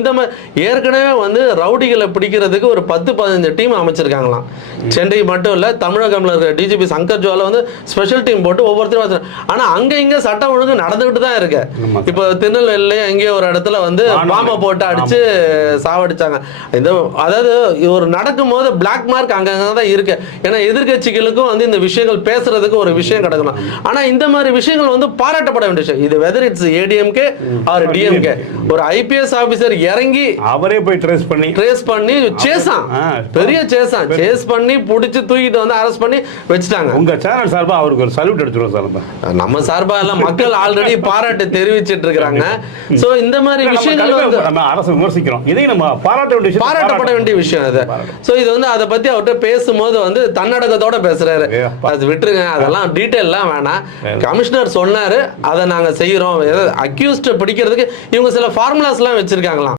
இந்த ஏற்கனவே வந்து ரவுடிகளை பிடிக்கிறதுக்கு ஒரு பத்து பதினஞ்சு டீம் அமைச்சிருக்காங்களாம். சென்னை மட்டும் இல்ல தமிழகம்ல இருக்கிற டிஜிபி சங்கர் ஜுவால வந்து ஸ்பெஷல் டீம் போட்டு ஒவ்வொருத்தரும் வச்சிரு- ஆனா அங்க இங்க சட்டம் ஒழுங்கு நடந்துகிட்டு தான் இருக்கு. இப்போ திருநெல்வேலியில எங்கேயோ ஒரு இடத்துல வந்து. பாம்பை போட்டு அடிச்சு சாவடிச்சாங்க. இந்த அதாவது ஒரு நடக்கும்போது பிளாக் மார்க் அங்கங்க தான் இருக்கு. ஏன்னா எதிர்க்கட்சிகளுக்கும் வந்து இந்த விஷயங்கள் பேசுறதுக்கு ஒரு விஷயம் கிடக்கணும். ஆனா இந்த மாதிரி விஷயங்கள் வந்து பாராட்டப்பட வேண்டிய விஷயம். இது whether it's ADMK or DMK ஒரு ஐபிஎஸ் ஆபீசர் இறங்கி அவரே போய் ட்ரேஸ் பண்ணி. ட்ரேஸ் பண்ணி சேஸான் ஆ. பெரிய சேஸான் சேஸ் பண்ணி புடிச்சு தூக்கிட்டு வந்து அரெஸ்ட் பண்ணி வச்சுட்டாங்க. உங்க சேனல் சார்பா அவருக்கு ஒரு சல்யூட் எடுத்துருவோம் சார் நம்ம. சார்பா எல்லாம் மக்கள் ஆல்ரெடி பாராட்டு தெரிவிச்சிட்டு இருக்காங்க சோ இந்த மாதிரி விஷயங்கள் வந்து நம்ம அரசு விமர்சிக்கிறோம். இதையும் நம்ம பாராட்ட வேண்டிய பாராட்டப்பட வேண்டிய விஷயம் அது. சோ இது வந்து அதை பத்தி அவர்கிட்ட பேசும்போது வந்து தன்னடக்கத்தோட பேசுறாரு. அது விட்டுருங்க அதெல்லாம் டீட்டெயில்லாம் வேணாம். கமிஷனர் சொன்னாரு அதை நாங்க செய்யறோம் அக்யூஸ்ட் பிடிக்கிறதுக்கு இவங்க சில ஃபார்முலாஸ் எல்லாம் வச்சிருக்காங்களாம்.